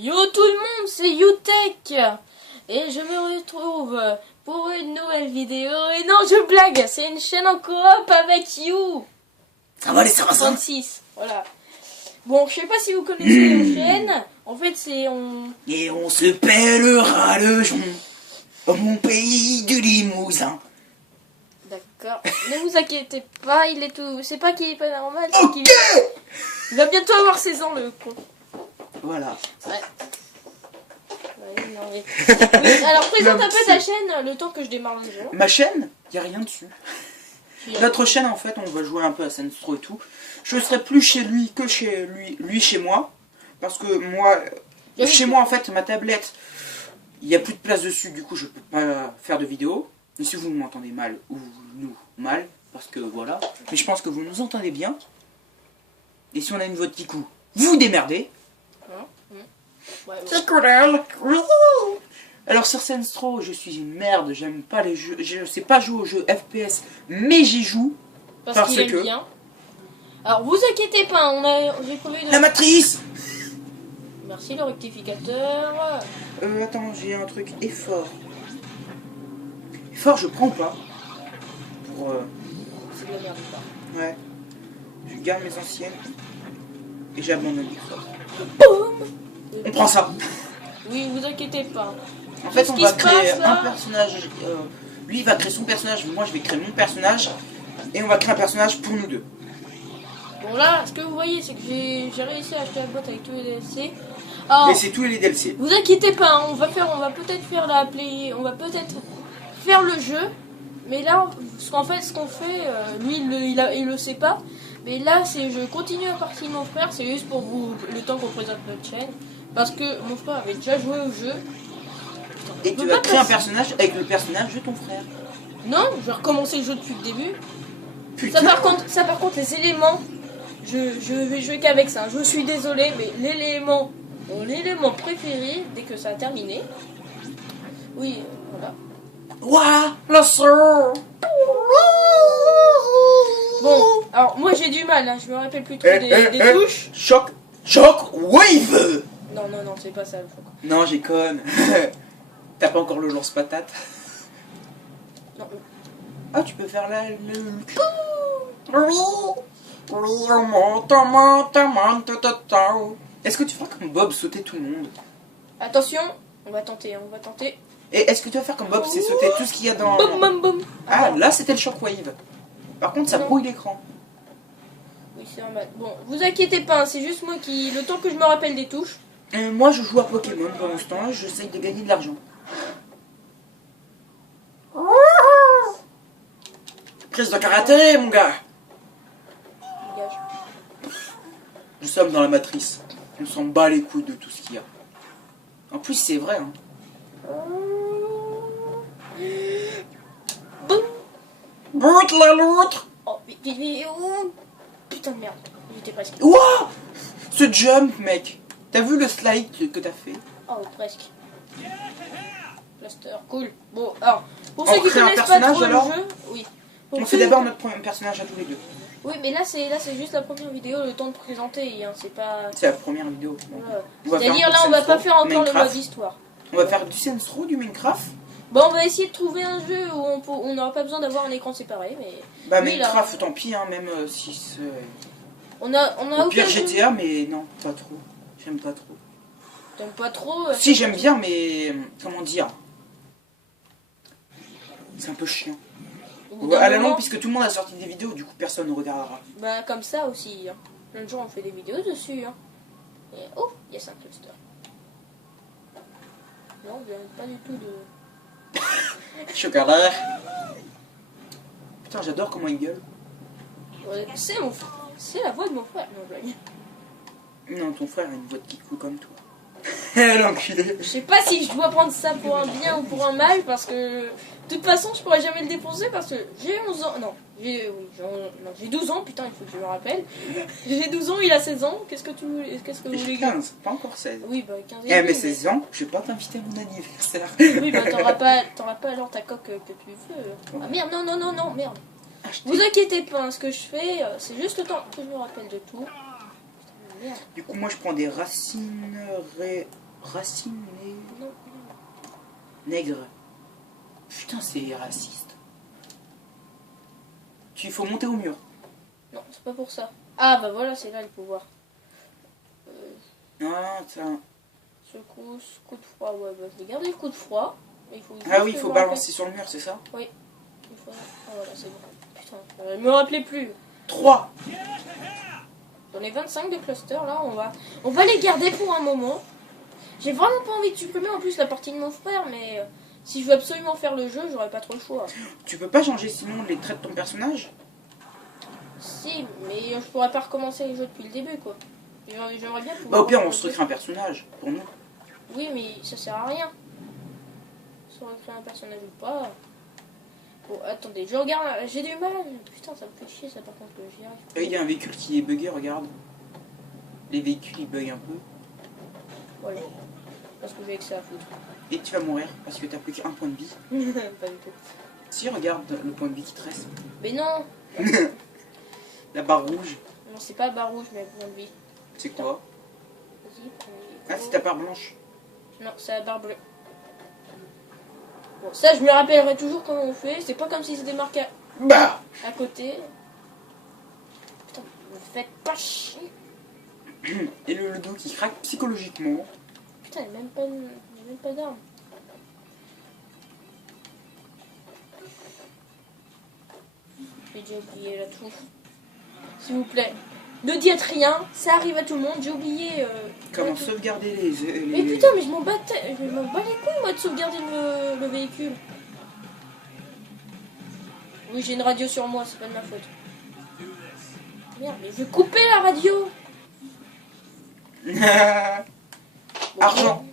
Yo tout le monde, c'est YouTech et je me retrouve pour une nouvelle vidéo. Et non, je blague, c'est une chaîne en coop avec You. Ça va les sarrasins. 36, voilà. Bon, je sais pas si vous connaissez la chaîne. En fait, c'est Et on se pèlera le jonc au mon pays du Limousin. D'accord. Ne vous inquiétez pas, il est tout. C'est pas qu'il est pas normal, c'est Ok. qu'il il va bientôt avoir 16 ans, le con. Voilà. Ouais. Ouais, non, mais... Oui, alors présente un peu ta L'homme chaîne le temps que je démarre le jeu. Ma chaîne, y a rien dessus. Notre chaîne, en fait, on va jouer un peu à Sandstro et tout. Je serai plus chez lui que chez lui chez moi. Parce que moi, chez moi, en fait, ma tablette, il n'y a plus de place dessus. Du coup, je peux pas faire de vidéo. Mais si vous m'entendez mal, ou nous mal, parce que voilà. Mais je pense que vous nous entendez bien. Et si on a une voix de kikou, vous vous démerdez. Ouais, C'est cool. Alors sur Sandstro, je suis une merde, j'aime pas les jeux, je sais pas jouer aux jeux FPS, mais j'y joue. parce qu'il aime bien. Alors vous inquiétez pas, j'ai trouvé une... La matrice. Merci le rectificateur. Attends, j'ai un truc effort. Effort, je prends ou pas? Pour C'est de la merde ou pas. ouais. Je garde mes anciennes et j'abandonne l'effort. Boum. On prend ça. Oui, vous inquiétez pas. En fait, Ce on qui va se créer passe, là- un personnage. Lui, il va créer son personnage, moi, je vais créer mon personnage. Et on va créer un personnage pour nous deux. Bon là, ce que vous voyez, c'est que j'ai réussi à acheter la boîte avec tous les DLC. Alors, Et c'est tous les DLC. vous inquiétez pas, hein, on va peut-être faire la play, on va peut-être faire le jeu. Mais là, ce qu'on fait, lui il le sait pas. Mais là, c'est je continue à partie de mon frère, c'est juste pour vous le temps qu'on présente notre chaîne. Parce que mon frère avait déjà joué au jeu. Et Je tu peux vas pas créer un passer. personnage avec le personnage de ton frère. Non, je vais recommencer le jeu depuis le début. Putain. Ça par contre, les éléments, je vais jouer qu'avec ça. Je suis désolé, mais l'élément préféré, dès que ça a terminé, oui, voilà. Ouah, la sœur. Bon, alors moi j'ai du mal, hein, je me rappelle plus trop des touches. Choc wave. Non, c'est pas ça le fond. Non, j'ai conne. T'as pas encore le lance-patate. Non, Ah, tu peux faire la... Oui, on monte. Est-ce que tu feras comme Bob, sauter tout le monde? attention, on va tenter. Et est-ce que tu vas faire comme Bob, c'est sauter tout ce qu'il y a dans... Boum, boum, boum. Ah, là c'était le shockwave. Par contre, ça Non. brouille l'écran. Oui, c'est normal. Bon, vous inquiétez pas, hein, c'est juste moi qui, le temps que je me rappelle des touches. Moi, je joue à Pokémon pendant ce temps, j'essaye de gagner de l'argent. Prise de karaté, mon gars. Dégage. Nous sommes dans la matrice. On s'en bat les couilles de tout ce qu'il y a. En plus, c'est vrai. Hein. Boum. Boute la loutre. Oh, oh, putain de merde, j'étais presque. Ouah, ce jump, mec. T'as vu le slide que t'as fait? Oh, presque. Plaster, cool. Bon, alors, pour On ceux qui crée un connaissent pas personnage, trop alors le jeu, oui. Pour On ceux- fait d'abord notre premier personnage à tous les deux. Oui, mais là c'est juste la première vidéo, le temps de présenter, hein, c'est pas... C'est la première vidéo. Voilà. On va faire C'est-à-dire un là, peu on va Sandstro, pas faire encore le Minecraft. mode histoire. On va faire du Sandstro, du Minecraft. Bon, on va essayer de trouver un jeu où on n'aura pas besoin d'avoir un écran séparé, mais... Bah Oui, là. Minecraft, tant pis, hein, même si c'est... On a Au pire aucun jeu. GTA, mais non, pas trop. J'aime pas trop. T'aimes pas trop Si, j'aime bien, mais... Comment dire? C'est un peu chiant. au bout d'un À la moment, longue, puisque tout le monde a sorti des vidéos, du coup personne ne regardera. bah comme ça aussi, hein. Plein de gens ont fait des vidéos dessus, hein. Et oh, il y a 5 clusters. Non, il y a pas du tout de... Chocolat. Putain, j'adore comment il gueule. Ouais, c'est la voix de mon frère, non blague. Non, ton frère a une voix de kikou comme toi. L'enculé. Je sais pas si je dois prendre ça pour un bien ou pour un mal, parce que de toute façon je pourrais jamais le défoncer parce que j'ai 11 ans, non, j'ai 12 ans, putain il faut que je me rappelle. J'ai 12 ans, il a 16 ans, qu'est-ce que vous J'ai voulez 15, pas encore 16. Oui, bah 15 Eh, mais 16 ans, je vais pas t'inviter à mon anniversaire. Oui, bah t'auras pas alors ta coque que tu veux. Ah merde, non, merde. Acheter. Vous inquiétez pas, hein, ce que je fais, c'est juste le temps que je me rappelle de tout. Putain, merde. Du coup, moi je prends des racines Racine Non. nègre. Putain, c'est raciste. Il faut monter au mur. Non, c'est pas pour ça. Ah bah voilà, c'est là le pouvoir. Ah, tiens. Secousse, coup de froid, ouais, bah je vais garder le coup de froid. Mais il faut Ah oui, il faut balancer sur le mur, c'est ça? Oui. Il faut... Ah voilà, c'est bon. Putain, je me rappelais plus. 3. Dans les 25 de cluster, là, on va les garder pour un moment. J'ai vraiment pas envie de supprimer en plus la partie de mon frère, mais si je veux absolument faire le jeu, j'aurais pas trop le choix. Tu peux pas changer sinon les traits de ton personnage? Si, mais je pourrais pas recommencer les jeux depuis le début, quoi. J'aimerais bien pouvoir... Bah au pire, on se recrée un personnage, pour nous. Oui, mais ça sert à rien. Se recréer un personnage ou pas... Bon, attendez, je regarde, j'ai du mal. Putain, ça me fait chier, ça, par contre, que j'y arrive. Il y a un véhicule qui est bugué, regarde. Les véhicules, ils bug un peu. Voilà. Parce que j'ai que ça à foutre. Et tu vas mourir, parce que t'as plus qu'un point de vie. Pas du tout. Si, regarde le point de vie qui te reste. Mais non. La barre rouge. Non, c'est pas barre rouge, mais point de vie. C'est quoi? Vas-y, Ah, c'est ta barre blanche. Non, c'est la barre bleue. Bon, ça, je me rappellerai toujours comment on fait. C'est pas comme si c'était marqué Bah à côté. Putain, me faites pas chier. Et le dos qui craque psychologiquement. Putain, il n'y a même pas d'arme. J'ai déjà oublié la touche. S'il vous plaît. Ne dites rien, ça arrive à tout le monde. J'ai oublié... Comment sauvegarder les... Mais putain, mais je m'en bats les couilles, moi, de sauvegarder le véhicule. Oui, j'ai une radio sur moi, c'est pas de ma faute. Merde, mais je vais couper la radio. Bon, Argent.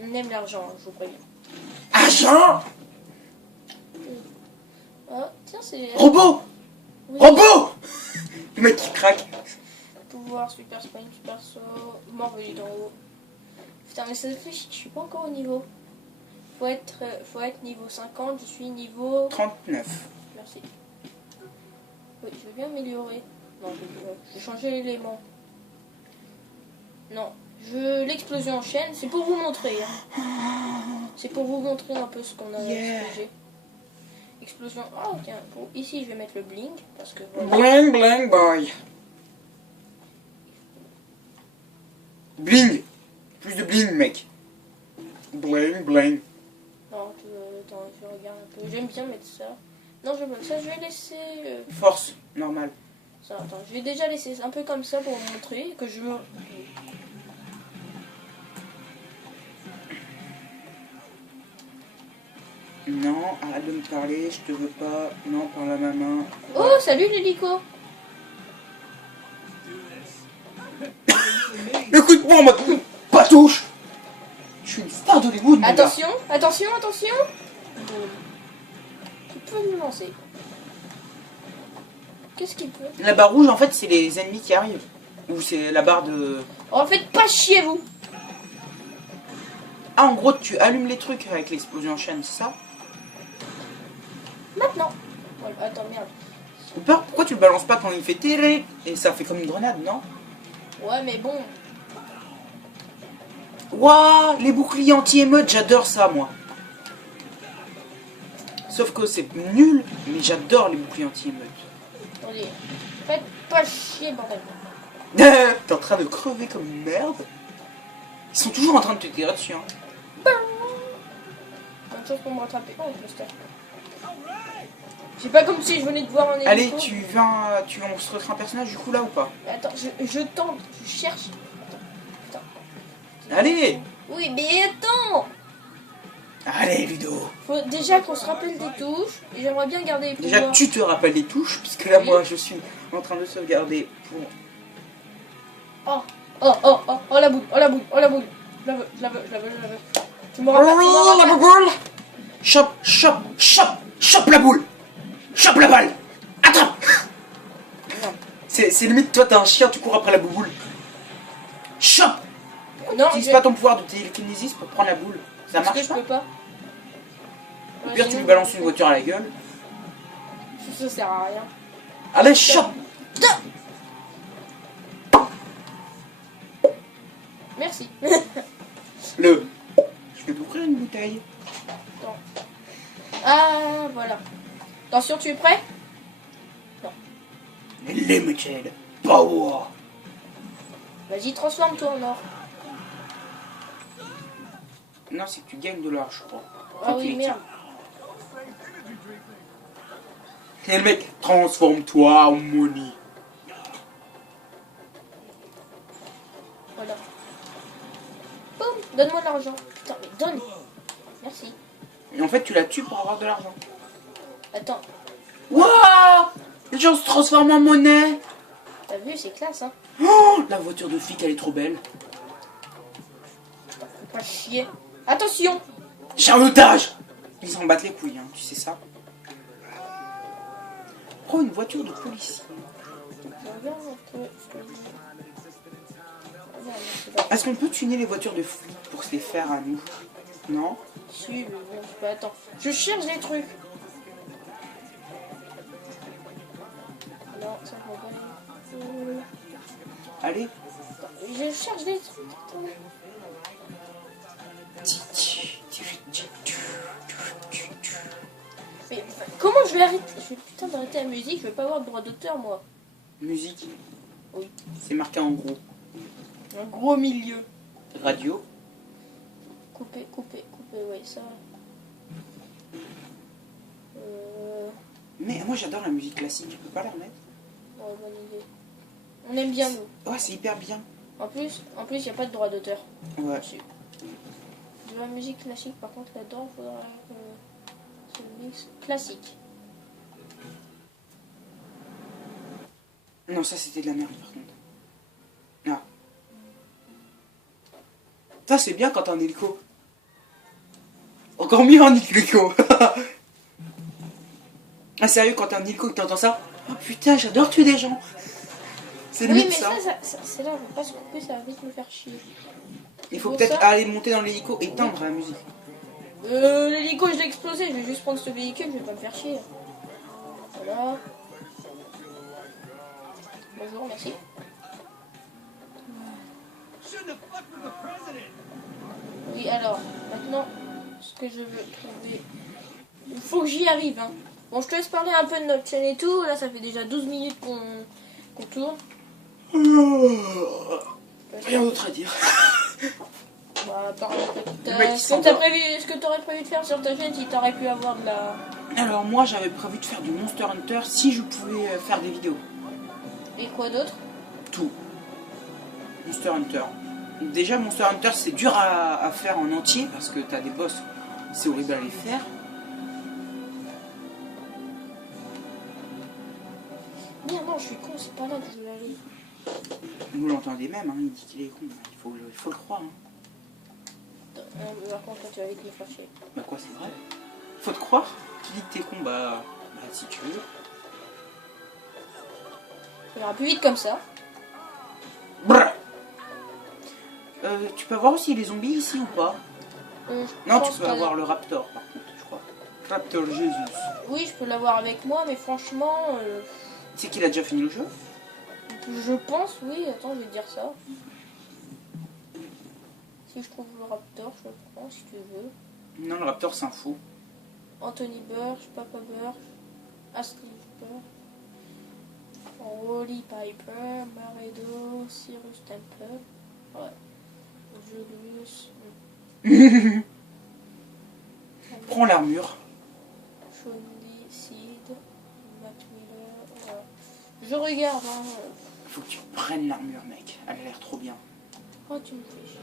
On aime l'argent, je vous préviens. Argent. Ah, tiens, c'est... Robot. Oui. Robot. Le mec qui craque. Pouvoir, super sprint, super saut, mort venu d'en haut. Putain, mais ça fait chier, je suis pas encore au niveau. Faut être niveau 50, je suis niveau... 39. Merci. Oui, je vais bien améliorer. Non, je vais changer l'élément. Non, l'explosion en chaîne, c'est pour vous montrer. Hein. C'est pour vous montrer un peu ce qu'on a explosé. Explosion. Oh, tiens, ici je vais mettre le bling. Parce que voilà. Bling, bling, boy. Bling. Plus de bling, mec. Bling, bling. Non, attends, je regarde un peu. J'aime bien mettre ça. Non, ça, je vais laisser... Force, normal. Ça, attends, je vais déjà laisser un peu comme ça pour vous montrer que je... Non, arrête de me parler, je te veux pas. Non, parle à ma main. Oh, salut l'hélico. Écoute-moi, ma patouche. Je suis une star d'Hollywood, mon gars. Attention, attention, attention. Tu peux me lancer. Qu'est-ce qu'il peut? La barre rouge, en fait, c'est les ennemis qui arrivent. Ou c'est la barre de... Oh, faites pas chier, vous. Ah, en gros, tu allumes les trucs avec l'explosion en chaîne, c'est ça? Maintenant. Ouais, attends, merde. Ou peur, pourquoi tu le balances pas quand il fait télé? Et ça fait comme une grenade, non? Ouais, mais bon. Waouh, les boucliers anti-émeute, j'adore ça, moi. Sauf que c'est nul, mais j'adore les boucliers anti-émeute. Attendez. Faites pas chier, bordel. T'es en train de crever comme une merde. Ils sont toujours en train de te tirer dessus, hein. Bonne chose pour me rattraper. Oh, cluster. C'est pas comme si je venais de voir un hélico. Allez, on se recrée un personnage du coup là ou pas? Attends, je tente, je cherche. Attends. Allez. Oui, mais attends. Allez, Ludo. Faut déjà qu'on se rappelle des touches. Et j'aimerais bien garder les pouvoirs. Déjà, tu te rappelles les touches, puisque là, Oui. moi, je suis en train de sauvegarder pour... Oh, la boule, oh, la boule, oh, la boule. Je la veux. Tu me Oh, rappelles, la boule. Chope la boule. Chope la balle. Attrape. C'est limite, toi, t'as un chien, tu cours après la boule. Chope. Non, Utilise pas ton pouvoir de télékinésis pour prendre la boule. Ça parce que marche je pas? peux pas. Au pire, tu lui balances une voiture à la gueule. Ça sert à rien. Allez, chope. Putain. Merci. Le. Je vais t'ouvrir une bouteille. Attends. Ah, voilà. Attention, tu es prêt? Non. Limited power. Vas-y, transforme-toi en or. Non, c'est que tu gagnes de l'argent, je crois. Ah oui, merde. Et le mec, transforme-toi en money. Voilà. Boum, donne-moi de l'argent. Putain, mais donne. Merci. Et en fait, tu la tues pour avoir de l'argent. Attends. Waouh! Les gens se transforment en monnaie. T'as vu, c'est classe, hein. Oh, la voiture de flic, elle est trop belle. Putain, faut pas chier. Attention! J'ai un otage! Ils s'en battent les couilles, hein, tu sais ça. Prends une voiture de policier. Regarde un peu ce que je dis. Est-ce qu'on peut tuner les voitures de flics pour se les faire à nous? Non? Si, mais bon, bah, attends. Je cherche des trucs. Non, ça va pas. Allez. Je cherche des trucs. Attends. Mais comment je vais arrêter? Je vais putain d'arrêter la musique, je vais pas avoir de droit d'auteur moi. Musique. Oui. C'est marqué en gros. Un gros milieu. Radio. Couper, ouais, ça. Mais moi j'adore la musique classique, tu peux pas la remettre? Ouais, bonne idée. On aime bien nous. Ouais, c'est hyper bien. En plus, il n'y a pas de droit d'auteur. Ouais. De la musique classique, par contre, là-dedans, il faudra que c'est le mix classique. Non, ça c'était de la merde par contre. Ah. Ça c'est bien quand t'es en hélico. Encore mieux en hélico. Ah sérieux, quand t'es en hélico et que t'entends ça? Oh putain, j'adore tuer des gens. C'est Oui, limite mais ça. c'est là, on va pas se couper, ça va vite me faire chier. Il faut peut-être aller monter dans l'hélico et éteindre la musique. L'hélico, je l'ai explosé, je vais juste prendre ce véhicule, je vais pas me faire chier. Voilà. Bonjour, merci. Oui, alors, maintenant, ce que je veux trouver... Il faut que j'y arrive, hein. Bon, je te laisse parler un peu de notre chaîne et tout. Là, ça fait déjà 12 minutes qu'on tourne. Rien d'autre à dire. Bah, par ce que t'aurais prévu de faire sur ta chaîne si t'aurais pu avoir de la... Alors moi, j'avais prévu de faire du Monster Hunter si je pouvais faire des vidéos. Et quoi d'autre? Tout. Monster Hunter. Déjà, Monster Hunter, c'est dur à faire en entier parce que t'as des boss, c'est horrible à les faire. Merde, non, je suis con, c'est pas là que je vais aller. Vous l'entendez même, hein, il dit qu'il est con. Il faut le croire. Hein. Par contre, toi, tu vas vite me faire chier. Bah quoi, c'est vrai? Faut te croire? Tu dis que t'es con, bah si tu veux. Ça ira plus vite comme ça. Brrr. Tu peux avoir aussi les zombies ici ou pas? Non, tu peux avoir le Raptor par contre, je crois. Raptor Jésus. Oui, je peux l'avoir avec moi, mais franchement... C'est qu'il a déjà fini le jeu? Je pense, oui. Attends, je vais te dire ça. Si je trouve le Raptor, je le prends si tu veux. Non, le Raptor c'est un fou. Anthony Burch, Papa Burch, Ashley Burch, Rolly Piper, Maredo, Cyrus Temple. Ouais. Julius. Prends l'armure. Shawnee, Seed, Matt Miller. Voilà. Je regarde, hein. Faut que tu prennes l'armure, mec. Elle a l'air trop bien. Oh, tu me fais chier.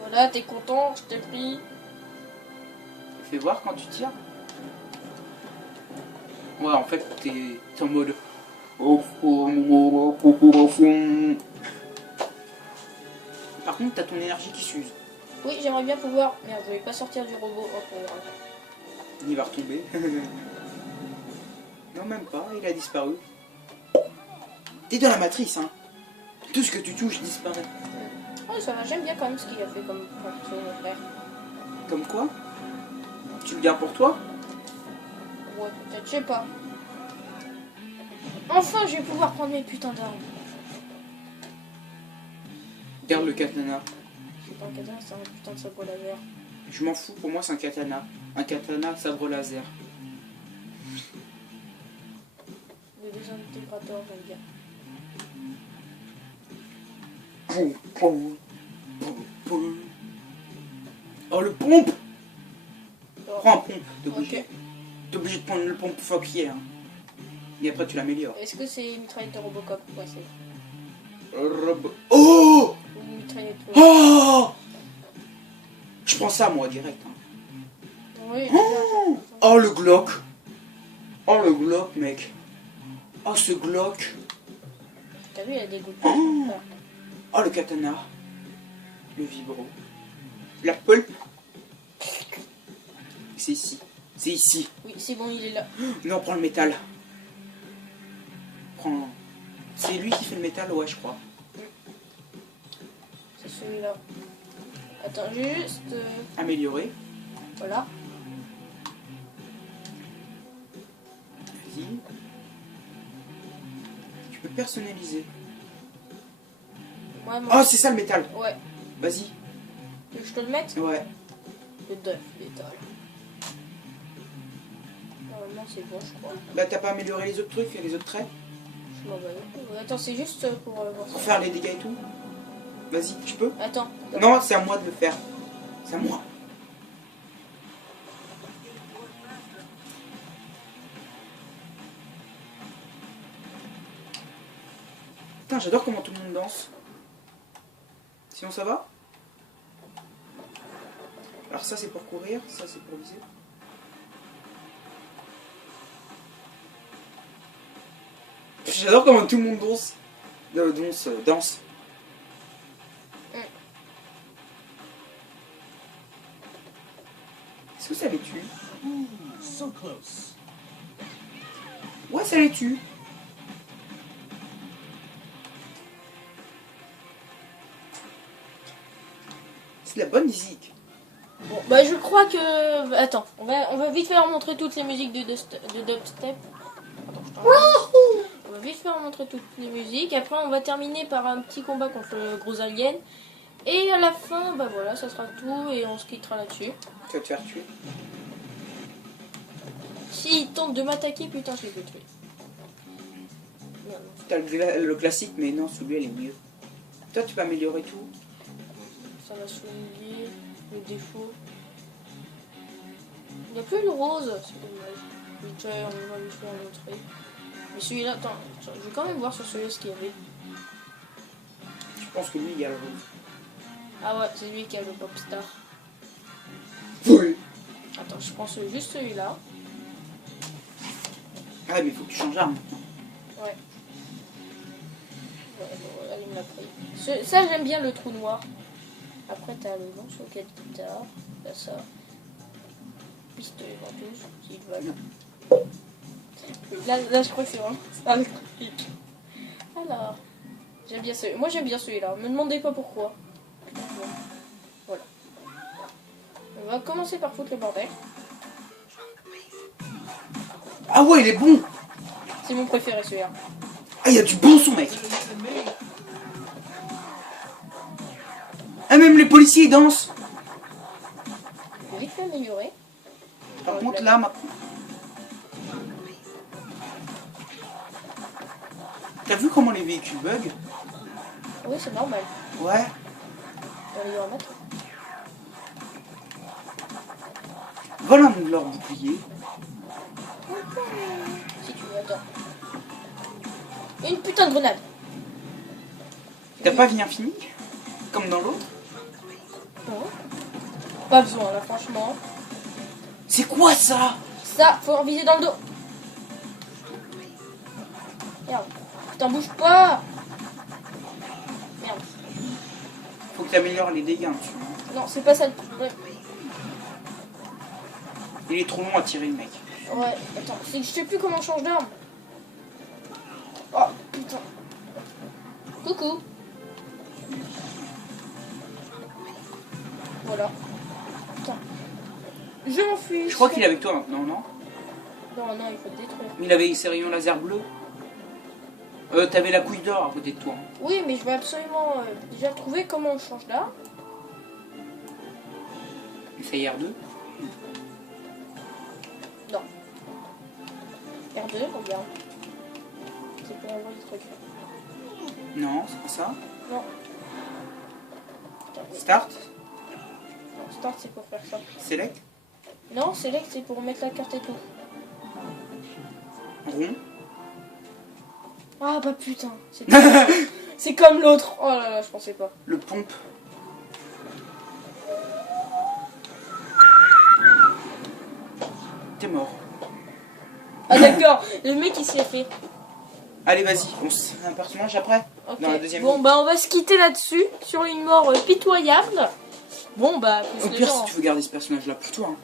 Voilà, t'es content, je t'ai pris. Fais voir quand tu tires. Ouais, en fait, t'es en mode... Par contre, t'as ton énergie qui s'use. Oui, j'aimerais bien pouvoir... Merde, je vais pas sortir du robot. Oh, pour... Il va retomber. Non, même pas, il a disparu. T'es dans la matrice, hein. Tout ce que tu touches disparaît. Ouais, ça va, j'aime bien quand même ce qu'il a fait comme mon frère. Comme quoi? Tu le gardes pour toi? Ouais, peut-être, je sais pas. Enfin, je vais pouvoir prendre mes putains d'armes. Garde le katana. C'est pas un katana, c'est un putain de sabre laser. Je m'en fous, pour moi c'est un katana. Un katana, sabre laser. Le désintégrateur, j'aime bien. Oh, le pompe. Oh. Prends un pompe, t'es obligé. Ok. T'es obligé de prendre le pompe fuck hein. Et après tu l'améliores. Est-ce que c'est une mitraillette de Robocop? Ouais, c'est. Oh. Ou une mitraillette. Oh. Je prends ça moi direct. Hein. Oui, Oh. Oh le Glock. Oh le Glock mec. Oh ce Glock. T'as vu, il a des gouttes. Oh. Oh le katana. Le vibro. La pulpe. C'est ici. C'est ici. Oui, c'est bon, il est là. Non, prends le métal. Prends. C'est lui qui fait le métal, ouais, je crois. C'est celui-là. Attends, juste. Améliorer. Voilà. Vas-y. Tu peux personnaliser. Ouais, Oh, c'est ça le métal. Ouais. Vas-y. Tu veux que je te le mette? Ouais. Le deuil, métal. Normalement, c'est bon, je crois. Là, t'as pas amélioré les autres trucs et les autres traits Je m'en vais. Ouais, attends, c'est juste pour voir pour ça. faire les dégâts et tout. Vas-y, tu peux? Attends. Non, c'est à moi de le faire. C'est à moi. Putain, j'adore comment tout le monde danse. Sinon, ça va? Alors ça, c'est pour courir. Ça, c'est pour viser. J'adore comment tout le monde danse. Danse. Est-ce que ça les tue? So close. Ouais, ça les tue. C'est de la bonne musique. Bon, bah je crois que. Attends, on va vite faire montrer toutes les musiques de dubstep. Attends, on va vite faire montrer toutes les musiques. Après, on va terminer par un petit combat contre le gros alien. Et à la fin, bah voilà, ça sera tout et on se quittera là-dessus. Tu vas te faire tuer. S'il tente de m'attaquer, putain, je vais le tuer. Merde. T'as le classique, mais non, celui-là, il est mieux. Toi, tu peux améliorer tout. Ça va souligner le défaut. Il n'y a plus le rose, c'est dommage. Vite, on va lui faire montrer. Mais celui-là, attends, je vais quand même voir sur celui-là ce qu'il y avait. Je pense que lui, il y a le rose. Ah ouais, c'est lui qui a le Popstar. Oui. Attends, je prends juste celui-là. Ah, mais il faut que tu changes d'arme. Ouais. Ouais, bon, elle me l'a pris. Ça, j'aime bien le trou noir. Après, t'as le lance-roquette guitare. T'as ça. Pistolet ventouse, s'ils veulent. Là, je crois que c'est vraiment ça le truc. Alors, j'aime bien celui-là. Moi, j'aime bien celui-là. Me demandez pas pourquoi. Voilà. On va commencer par foutre le bordel. Ah ouais, il est bon. C'est mon préféré, celui-là. Ah, il y a du bon son, mec. Ah, même les policiers, ils dansent. J'ai vite fait améliorer. Par contre, là, maintenant... T'as vu comment les véhicules bug? Oui, c'est normal. Ouais. On va les remettre. Voilà leur bouclier. Si tu veux, attends. Une putain de grenade. T'as pas bien fini? Comme dans l'autre? Non. Pas besoin, là, franchement. C'est quoi ça? Ça, faut en viser dans le dos. Merde. Putain, bouge pas. Merde. Faut que t'améliores les dégâts dessus. Non, c'est pas ça le problème. Il est trop long à tirer, le mec. Ouais, attends, c'est que je sais plus comment on change d'arme. Oh, putain. Coucou. Voilà. Putain. Je m'enfuis. Je crois qu'il est avec toi maintenant, non? Non, non, il faut le détruire. Il avait ses rayons laser bleus. T'avais la couille d'or à côté de toi. Oui, mais je vais absolument déjà trouver comment on change là. Essaye R2. Non. R2, regarde. C'est pour envoyer le truc. Non, c'est pas ça. Non. Start. Non, start, c'est pour faire ça. Select. Non, select, c'est pour mettre la carte et tout. Rond. Ah bah putain, c'est comme l'autre. Oh là là, je pensais pas. Le pompe. T'es mort. Ah d'accord, le mec il s'est fait. Allez, vas-y, on se fait un personnage après. Ok. Dans la deuxième Bon ligne. bah on va se quitter là-dessus, sur une mort pitoyable. Bon bah, Au pire, si tu veux garder ce personnage là pour toi. Hein.